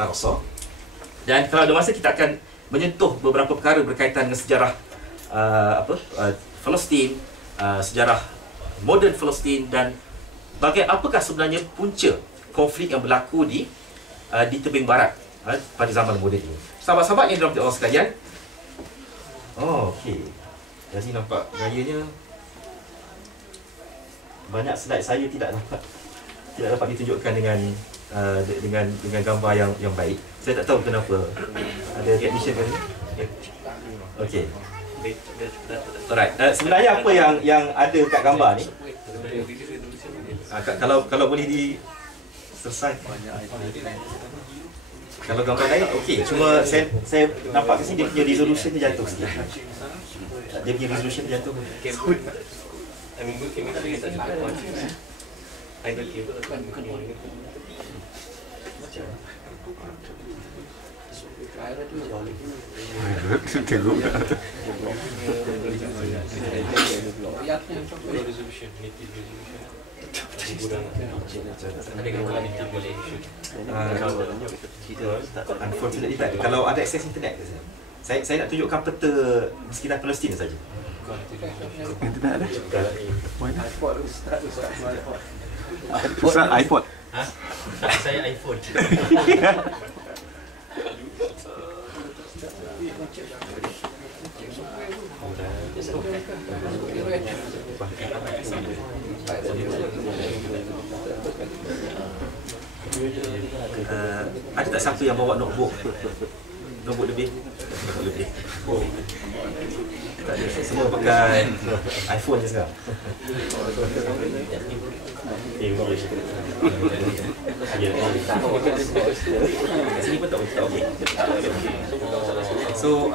Al-Aqsa. Dan kalau ada masa kita akan menyentuh beberapa perkara berkaitan dengan sejarah Palestin, sejarah moden Palestin, dan apakah sebenarnya punca konflik yang berlaku di tebing barat pada zaman moden ini. Sahabat-sahabat yang dirahmati Allah sekalian, okey. Jadi nampak gayanya banyak slide saya tidak dapat ditunjukkan dengan gambar yang baik. Saya tak tahu kenapa. Ada technician kat sini? Okey. Alright. Sebenarnya apa yang ada kat gambar ni? Kalau boleh selesai. Kalau gambar lain okey. Cuma saya nampak kat sini dia punya resolution dia jatuh sikit. Dia punya resolution jatuh. Tengok unfortunately tak ada. Kalau ada akses internet ke saya nak tunjukkan peta sekitar Palestin saja. internet ada. Ustaz, iPod. Saya iPhone. Ada tak siapa yang bawa notebook lebih? Tak ada. Semua pakai iPhone je sekarang. Sini pun tak okey. So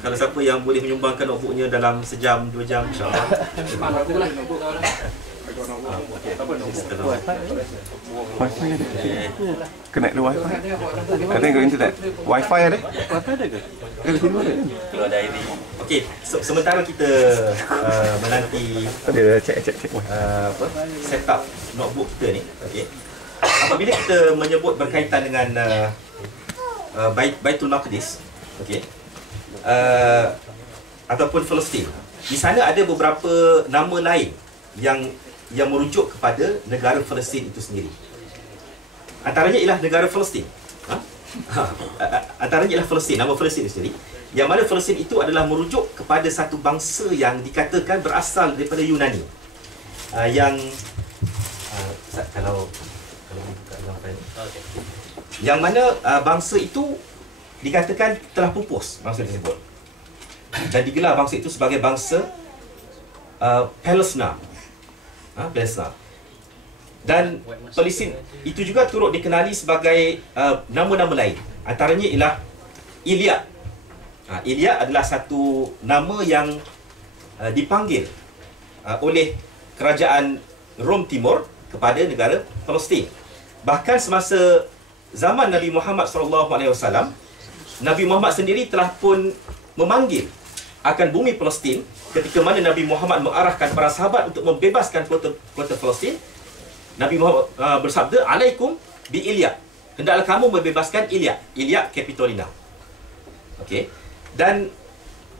kalau siapa yang boleh menyumbangkan notebooknya dalam sejam 2 jam, insya-Allah. Wi-Fi ada. Connect the Wi-Fi. Ada tengok internet. Wi-Fi ada? Wi-Fi ada ke? Ada sini ada. Kalau ada ID. Okey, sementara kita menanti Cek. set up notebook kita ni, okey. Apabila kita menyebut berkaitan dengan Baitul Maqdis, okey. Ataupun Palestin. Di sana ada beberapa nama lain yang merujuk kepada negara Palestin itu sendiri. Antaranya ialah negara Palestin. Antaranya ialah Palestin, nama Palestin itu sendiri. Yang mana Palestin itu adalah merujuk kepada satu bangsa yang dikatakan berasal daripada Yunani. Kalau buka gambar ini. Yang mana bangsa itu dikatakan telah pupus, bangsa tersebut. Dan digelar bangsa itu sebagai bangsa Palestina. Palestina. Dan Palestin itu juga turut dikenali sebagai nama-nama lain. Antaranya ialah Iliad. Iliad adalah satu nama yang dipanggil oleh kerajaan Rom Timur kepada negara Palestin. Bahkan semasa zaman Nabi Muhammad SAW, Nabi Muhammad sendiri telah pun memanggil akan bumi Palestin ketika mana Nabi Muhammad mengarahkan para sahabat untuk membebaskan kota Palestin. Nabi Muhammad bersabda, "Alaikum bi Iliad." Hendaklah kamu membebaskan Iliad. Iliad Capitolina. Okey. Dan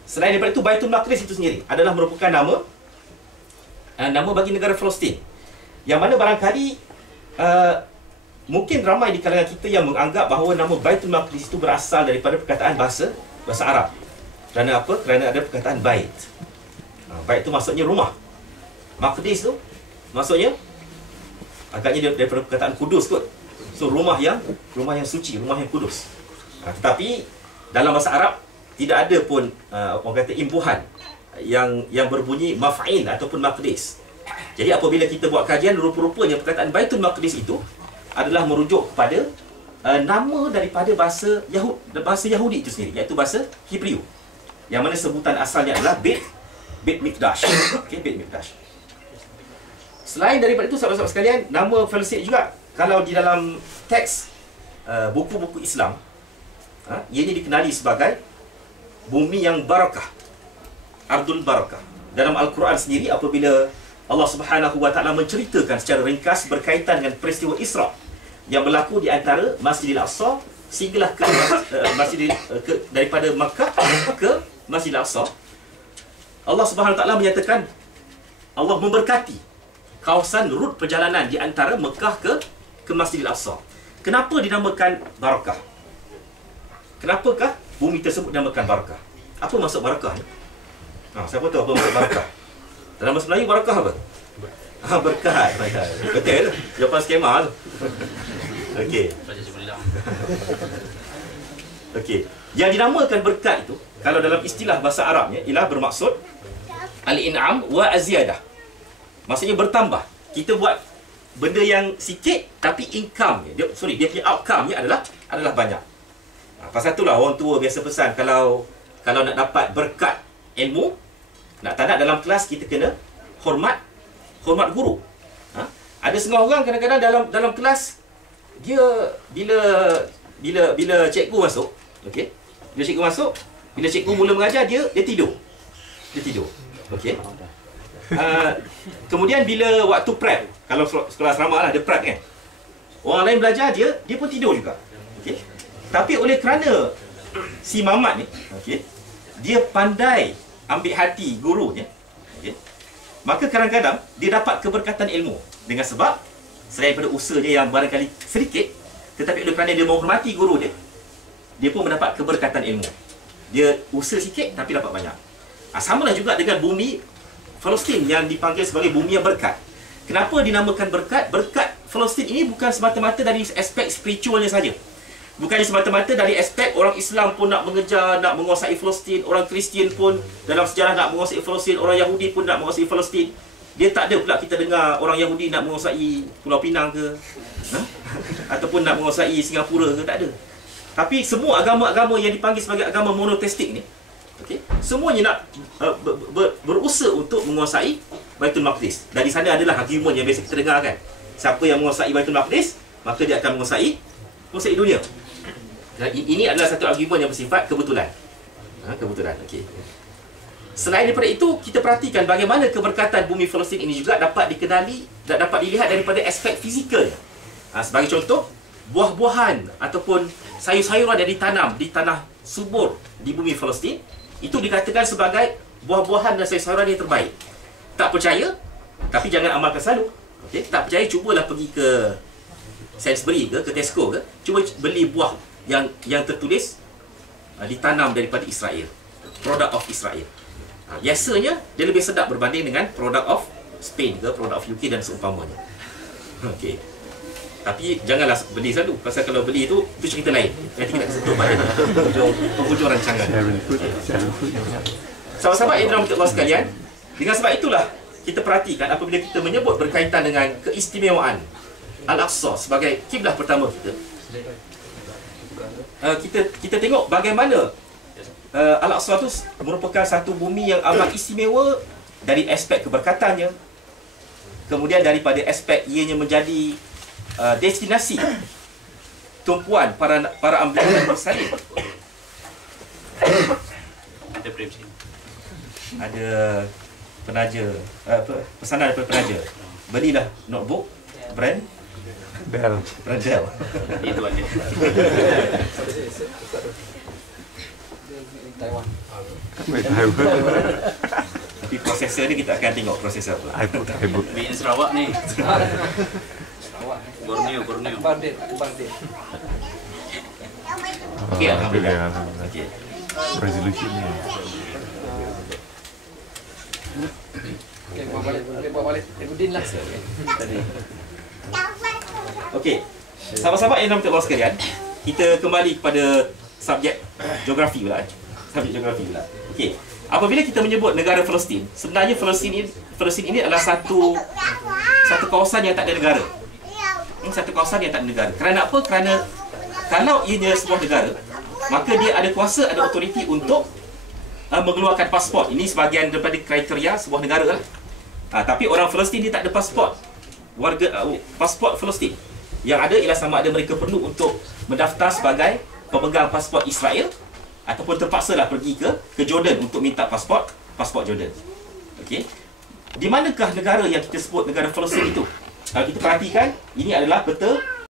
selain daripada itu, Baitul Maqdis itu sendiri adalah merupakan nama bagi negara Palestin. Yang mana barangkali mungkin ramai di kalangan kita yang menganggap bahawa nama Baitul Maqdis itu berasal daripada perkataan bahasa Arab. Kerana apa? Kerana ada perkataan bait. Bait itu maksudnya rumah. Maqdis tu maksudnya agaknya daripada perkataan kudus kot. So rumah yang suci, rumah yang kudus. Tetapi dalam bahasa Arab tidak ada pun orang kata imbuhan yang berbunyi maf'il ataupun maqdis. Jadi apabila kita buat kajian, rupa-rupanya perkataan Baitul Maqdis itu adalah merujuk kepada nama daripada bahasa Yahudi itu sendiri, iaitu bahasa Hebrew. Yang mana sebutan asalnya adalah Beit Mikdash. Okey, Beit Mikdash. Selain daripada itu, sahabat-sahabat sekalian, nama Palestin juga kalau di dalam teks buku-buku Islam, ianya dikenali sebagai bumi yang barakah, Ardul Barakah. Dalam Al-Quran sendiri, apabila Allah Subhanahu wa taala menceritakan secara ringkas berkaitan dengan peristiwa Isra yang berlaku di antara Masjidil Aqsa singgahlah ke daripada Makkah ke Masjidil Aqsa, Allah Subhanahu Wa Taala menyatakan Allah memberkati kawasan rut perjalanan di antara Mekah ke Masjidil Aqsa. Kenapa dinamakan barakah? Kenapakah bumi tersebut dinamakan barakah? Apa maksud barakah ni? Siapa tahu apa maksud barakah? Dalam bahasa Melayu barakah apa? Berkat. Betul. Jawapan skema tu. Okey. Okey. Yang dinamakan berkat itu, kalau dalam istilah bahasa Arabnya, ialah bermaksud al-in'am wa aziyadah. Maksudnya bertambah. Kita buat benda yang sikit tapi income dia punya outcome-nya adalah banyak. Pasal itulah orang tua biasa pesan kalau nak dapat berkat ilmu, nak tak nak dalam kelas kita kena hormat guru. Ada setengah orang kadang-kadang dalam kelas dia bila cikgu masuk, okey. Bila cikgu mula mengajar dia tidur. Okey. Kemudian bila waktu prep, kalau sekolah asrama lah ada prep kan. Orang lain belajar dia pun tidur juga. Okey. Tapi oleh kerana si Mamat ni, okey, dia pandai ambil hati gurunya, okey, maka kadang-kadang dia dapat keberkatan ilmu dengan sebab selain daripada usahanya yang barangkali sedikit, tetapi oleh kerana dia menghormati guru dia pun mendapat keberkatan ilmu. Dia usaha sikit tapi dapat banyak. Samalah juga dengan bumi Palestin yang dipanggil sebagai bumi yang berkat. Kenapa dinamakan berkat? Berkat Palestin ini bukan semata-mata dari aspek spiritualnya saja. Bukannya semata-mata dari aspek orang Islam pun nak mengejar, nak menguasai Palestin, orang Kristian pun dalam sejarah nak menguasai Palestin, orang Yahudi pun nak menguasai Palestin. Dia tak ada pula kita dengar orang Yahudi nak menguasai Pulau Pinang ke, ataupun nak menguasai Singapura ke, tak ada. Tapi semua agama-agama yang dipanggil sebagai agama monoteistik ni, okey, semuanya nak berusaha untuk menguasai Baitul Maqdis. Dari sana adalah argument yang biasa kita dengar kan. Siapa yang menguasai Baitul Maqdis, maka dia akan menguasai dunia. Dan ini adalah satu argument yang bersifat kebetulan. Kebetulan, okey. Selain daripada itu, kita perhatikan bagaimana keberkatan bumi Palestin ini juga dapat dikenali dan dapat dilihat daripada aspek fizikalnya. Sebagai contoh, buah-buahan ataupun sayur-sayuran yang ditanam di tanah subur di bumi Palestin itu dikatakan sebagai buah-buahan dan sayur-sayuran yang terbaik. Tak percaya, tapi jangan amalkan selalu. Okay? Tak percaya, cubalah pergi ke Sainsbury ke Tesco ke, cuba beli buah yang tertulis ditanam daripada Israel, product of Israel. Biasanya dia lebih sedap berbanding dengan product of Spain ke, product of UK dan seumpamanya. Okey. Tapi janganlah beli selalu. Pasal kalau beli itu cerita lain. Nanti kita sentuh pada penghujung rancangan. Sahabat-sahabat yang dirahmati Allah sekalian, dengan sebab itulah kita perhatikan apabila kita menyebut berkaitan dengan keistimewaan Al-Aqsa sebagai kiblah pertama kita tengok bagaimana Al-Aqsa itu merupakan satu bumi yang amat istimewa dari aspek keberkatannya, kemudian daripada aspek ianya menjadi destinasi tumpuan para anbiya dan mursalin. Ada penaja, pesanan daripada penaja, belilah notebook brand Dell. Itu aja. Taiwan. Tapi prosesor ni kita akan tengok prosesor apa. iBook. Di Sarawak ni. Sarawak. Borneo. Bardet. Okey, alhamdulillah. Okey. Resolution ni. Okey, buat balik. Ibudin lah. Tadi. Okey. Sahabat-sahabat yang dirahmati Allah sekalian, kita kembali kepada subjek geografi pula. Okey. Apabila kita menyebut negara Palestin, sebenarnya Palestin ini adalah satu kawasan yang tak ada negara. Satu kawasan yang tak ada negara. Kerana apa? Kerana kalau ianya sebuah negara, maka dia ada kuasa, ada otoriti untuk mengeluarkan pasport. Ini sebahagian daripada kriteria sebuah negara lah. Tapi orang Palestin dia tak ada pasport. Pasport Palestin. Yang ada ialah sama ada mereka perlu untuk mendaftar sebagai pemegang pasport Israel ataupun terpaksalah pergi ke Jordan untuk minta pasport Jordan. Okey. Di manakah negara yang kita sebut negara Palestin itu? Kalau kita perhatikan, ini adalah peta